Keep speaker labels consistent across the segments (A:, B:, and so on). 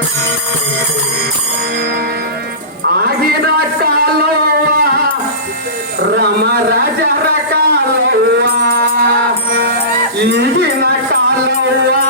A: రమరాజ రకాలవ్వా ఈగిన కాలవ్వా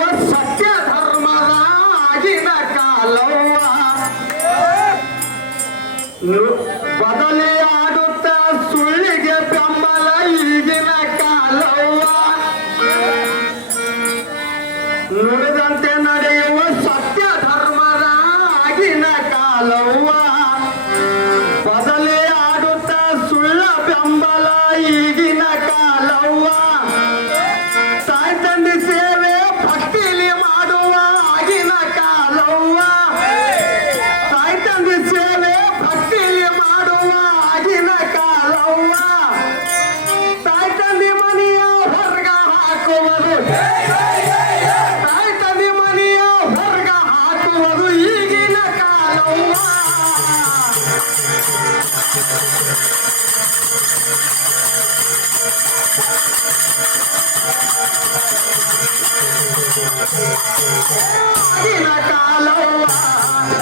A: ಬದಲಿ ಆಡುತ್ತ ಸುಳ್ಳಿಗೆ ಬೆಂಬಲ ಈಗಿನ ಕಾಲವ್ವ ನುಡಿದಂತೆ ನಡೆಯುವ ಸತ್ಯ ಧರ್ಮರಾಗಿನ ಕಾಲವ್ವ ಬದಲಿ ಆಡುತ್ತ ಸುಳ್ಳ ಬೆಂಬಲ ಈಗಿನ ಕಾಲವ್ವ Thank you.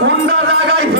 A: こんな長い笛